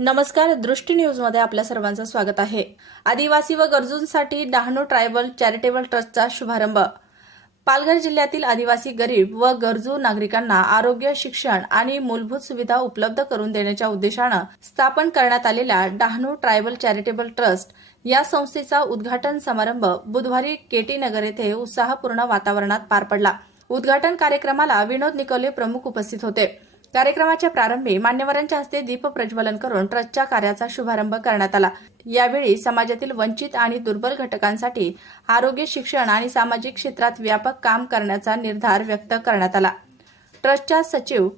नमस्कार, दृष्टी न्यूजमध्ये आपल्या सर्वांचं स्वागत आहे। आदिवासी व गरजूंसाठी डहाणू ट्रायबल चॅरिटेबल ट्रस्टचा शुभारंभ। पालघर जिल्ह्यातील आदिवासी गरीब व गरजू नागरिकांना आरोग्य, शिक्षण आणि मूलभूत सुविधा उपलब्ध करून देण्याच्या उद्देशानं स्थापन करण्यात आलेल्या डहाणू ट्रायबल चॅरिटेबल ट्रस्ट या संस्थेचा उद्घाटन समारंभ बुधवारी केटी नगर येथे उत्साहपूर्ण वातावरणात पार पडला। उद्घाटन कार्यक्रमाला विनोद निकोले प्रमुख उपस्थित होते। कार्यक्रमाच्या प्रारंभी मान्यवरांच्या हस्ते दीप प्रज्वलन करून ट्रस्टच्या कार्याचा शुभारंभ करण्यात आला। यावेळी समाजातील वंचित आणि दुर्बल घटकांसाठी आरोग्य, शिक्षण आणि सामाजिक क्षेत्रात व्यापक काम करण्याचा निर्धार व्यक्त करण्यात आला। ट्रस्टच्या सचिव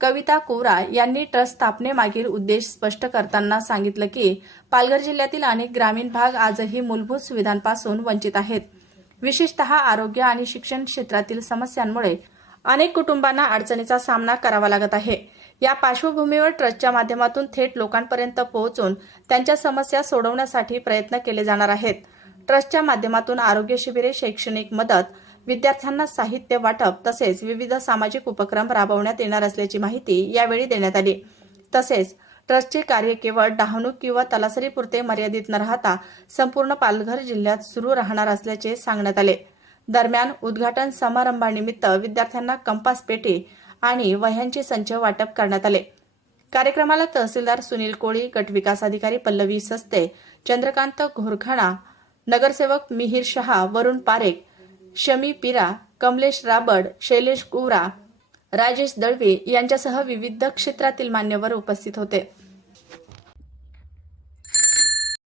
कविता कोरा यांनी ट्रस्ट स्थापनेमागील उद्देश स्पष्ट करताना सांगितलं की पालघर जिल्ह्यातील अनेक ग्रामीण भाग आजही मूलभूत सुविधांपासून वंचित आहेत। विशेषतः आरोग्य आणि शिक्षण क्षेत्रातील समस्यांमुळे अनेक कुटुंबांना अडचणीचा सामना करावा लागत आहे। या पार्श्वभूमीवर ट्रस्टच्या माध्यमातून थेट लोकांपर्यंत पोहोचून त्यांच्या समस्या सोडवण्यासाठी प्रयत्न केले जाणार आहेत। ट्रस्टच्या माध्यमातून आरोग्य शिबिरे, शैक्षणिक मदत, विद्यार्थ्यांना साहित्य वाटप तसेच विविध सामाजिक उपक्रम राबवण्यात येणार असल्याची माहिती यावेळी देण्यात आली। तसेच ट्रस्टचे कार्य केवळ डहाणू किंवा तलासरीपुरते मर्यादित न राहता संपूर्ण पालघर जिल्ह्यात सुरू राहणार असल्याचे सांगण्यात आले। दरम्यान उद्घाटन समारंभानिमित्त विद्यार्थ्यांना कंपास पेटी आणि वह्यांचे संच वाटप करण्यात आले। कार्यक्रमाला तहसीलदार सुनील कोळी, गट विकास अधिकारी पल्लवी सस्ते, चंद्रकांत घोरखाणा, नगरसेवक मिहिर शहा, वरुण पारेख, शमी पिरा, कमलेश राबड, शैलेश गुरा, राजेश दळवी यांच्यासह विविध क्षेत्रातील मान्यवर उपस्थित होते।